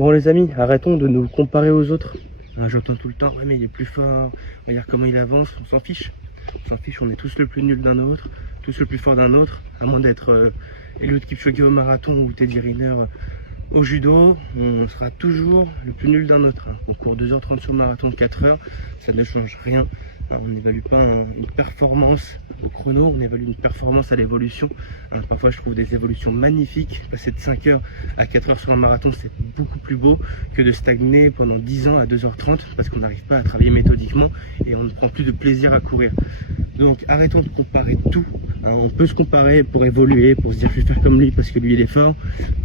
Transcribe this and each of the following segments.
Bon les amis, arrêtons de nous comparer aux autres. J'entends tout le temps, ouais mais il est plus fort, regarde comment il avance, on s'en fiche. On s'en fiche, on est tous le plus nul d'un autre, tous le plus fort d'un autre, à moins d'être Eliud Kipchoge au marathon ou Teddy Riner au judo, on sera toujours le plus nul d'un autre. On court 2h30 sur le marathon de 4h, ça ne change rien. On n'évalue pas une performance au chrono, on évalue une performance à l'évolution. Parfois je trouve des évolutions magnifiques. Passer de 5h à 4h sur un marathon, c'est beaucoup plus beau que de stagner pendant 10 ans à 2h30 parce qu'on n'arrive pas à travailler méthodiquement et on ne prend plus de plaisir à courir. Donc arrêtons de comparer tout. On peut se comparer pour évoluer, pour se dire je vais faire comme lui parce que lui il est fort,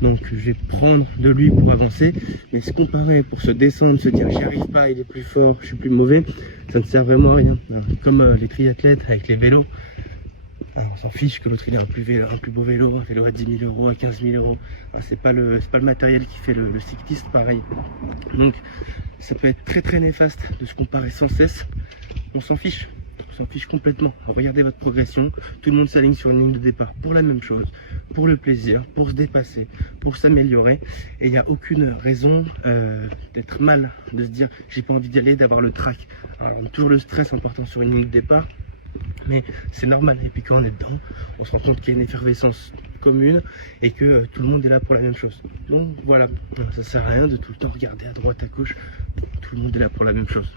donc je vais prendre de lui pour avancer. Mais se comparer pour se descendre, se dire j'y arrive pas, il est plus fort, je suis plus mauvais, ça ne sert vraiment à rien. Comme les triathlètes avec les vélos, on s'en fiche que l'autre il a un plus beau vélo, un vélo à 10 000 euros, à 15 000 euros. C'est pas le matériel qui fait le cycliste pareil. Donc ça peut être très très néfaste de se comparer sans cesse. On s'en fiche. On s'en fiche complètement. Regardez votre progression, tout le monde s'aligne sur une ligne de départ pour la même chose, pour le plaisir, pour se dépasser, pour s'améliorer. Et il n'y a aucune raison d'être mal, de se dire j'ai pas envie d'y aller, d'avoir le trac. Alors on a toujours le stress en partant sur une ligne de départ, mais c'est normal. Et puis quand on est dedans, on se rend compte qu'il y a une effervescence commune et que tout le monde est là pour la même chose. Donc voilà, ça sert à rien de tout le temps regarder à droite, à gauche, tout le monde est là pour la même chose.